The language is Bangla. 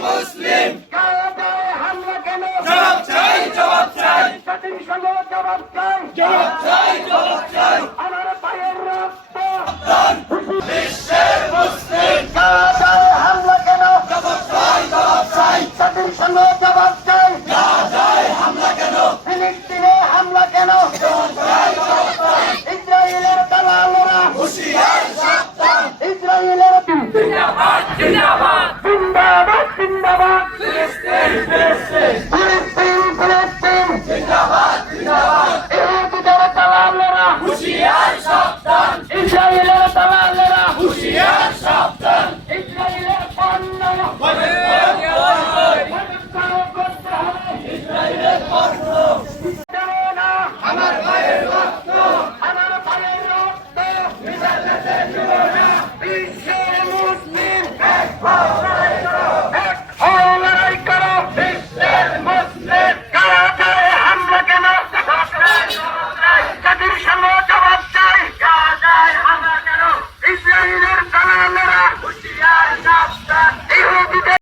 মুসলিম কায়াদায় হামলা কেন জবাব চাই জবাব চাই জাতির সঙ্গে জবাব চাই জবাব চাই জবাব চাই আমার ভাইয়ের রক্ত বিশ্বের মুসলিম কায়াদায় হামলা কেন জবাব চাই জবাব চাই জাতির সঙ্গে